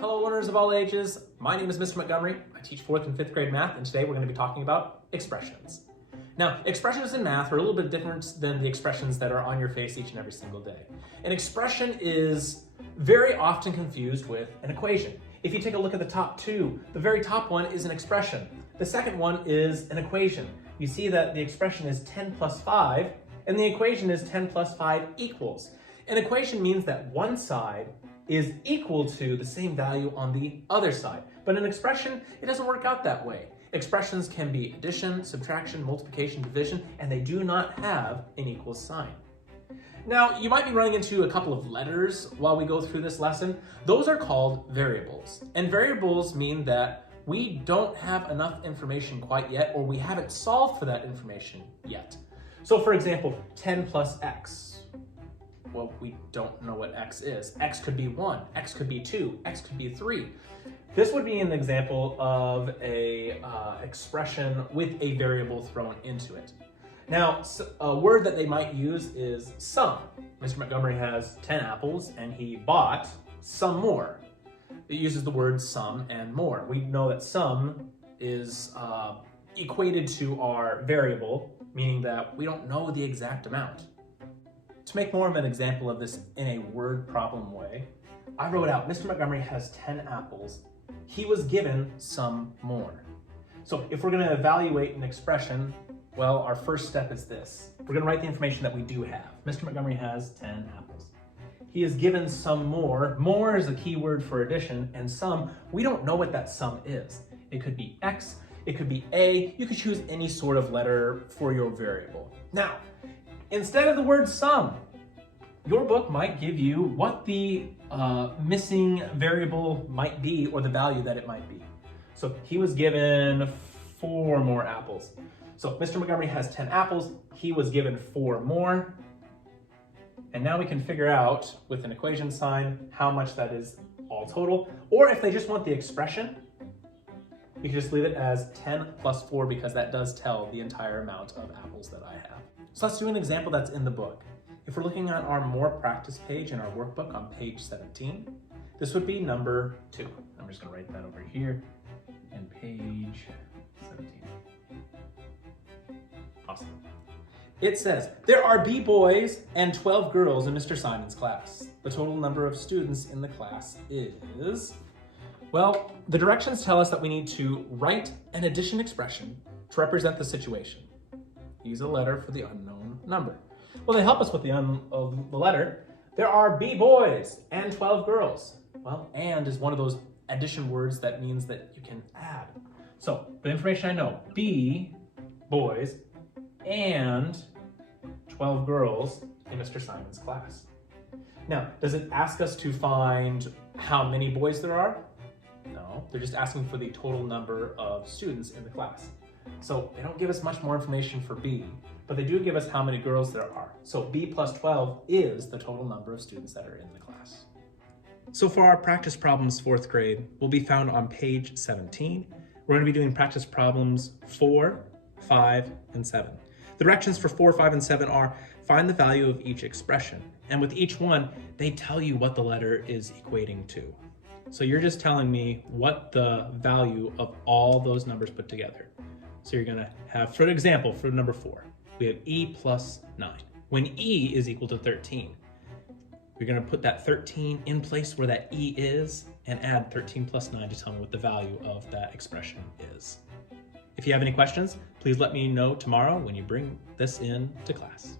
Hello learners of all ages, my name is Mr. Montgomery. I teach 4th and 5th grade math, and today we're going to be talking about expressions. Now, expressions in math are a little bit different than the expressions that are on your face each and every single day. An expression is very often confused with an equation. If you take a look at the top two, the very top one is an expression. The second one is an equation. You see that the expression is 10 plus 5, and the equation is 10 plus 5 equals. An equation means that one side is equal to the same value on the other side. But an expression, it doesn't work out that way. Expressions can be addition, subtraction, multiplication, division, and they do not have an equal sign. Now, you might be running into a couple of letters while we go through this lesson. Those are called variables. And variables mean that we don't have enough information quite yet, or we haven't solved for that information yet. So for example, 10 plus x. Well, we don't know what x is. X could be 1, x could be 2, x could be 3. This would be an example of a expression with a variable thrown into it. Now, a word that they might use is some. Mr. Montgomery has 10 apples and he bought some more. It uses the words some and more. We know that some is equated to our variable, meaning that we don't know the exact amount. To make more of an example of this in a word problem way, I wrote out Mr. Montgomery has 10 apples. He was given some more. So if we're going to evaluate an expression, well, our first step is this. We're going to write the information that we do have. Mr. Montgomery has 10 apples. He is given some more. More is a key word for addition, and some, we don't know what that sum is. It could be x, it could be a, you could choose any sort of letter for your variable. Now, instead of the word sum, your book might give you what the missing variable might be or the value that it might be. So he was given 4 more apples. So Mr. Montgomery has 10 apples, he was given 4 more. And now we can figure out with an equation sign how much that is all total. Or if they just want the expression, you can just leave it as 10 plus 4 because that does tell the entire amount of apples that I have. So let's do an example that's in the book. If we're looking at our more practice page in our workbook on page 17, this would be number 2. I'm just going to write that over here and page 17. Awesome. It says, there are B boys and 12 girls in Mr. Simon's class. The total number of students in the class is... Well, the directions tell us that we need to write an addition expression to represent the situation. Use a letter for the unknown number. Well, they help us with the letter. There are B boys and 12 girls. Well, and is one of those addition words that means that you can add. So the information I know, B boys and 12 girls in Mr. Simon's class. Now, does it ask us to find how many boys there are? No, they're just asking for the total number of students in the class. So they don't give us much more information for B, but they do give us how many girls there are. So B plus 12 is the total number of students that are in the class. So for our practice problems 4th grade will be found on page 17. We're going to be doing practice problems 4, 5, and 7. The directions for 4, 5, and 7 are find the value of each expression. And with each one, they tell you what the letter is equating to. So you're just telling me what the value of all those numbers put together. So you're gonna have, for example, for number 4, we have E plus 9. When E is equal to 13, you're gonna put that 13 in place where that E is and add 13 plus 9 to tell me what the value of that expression is. If you have any questions, please let me know tomorrow when you bring this in to class.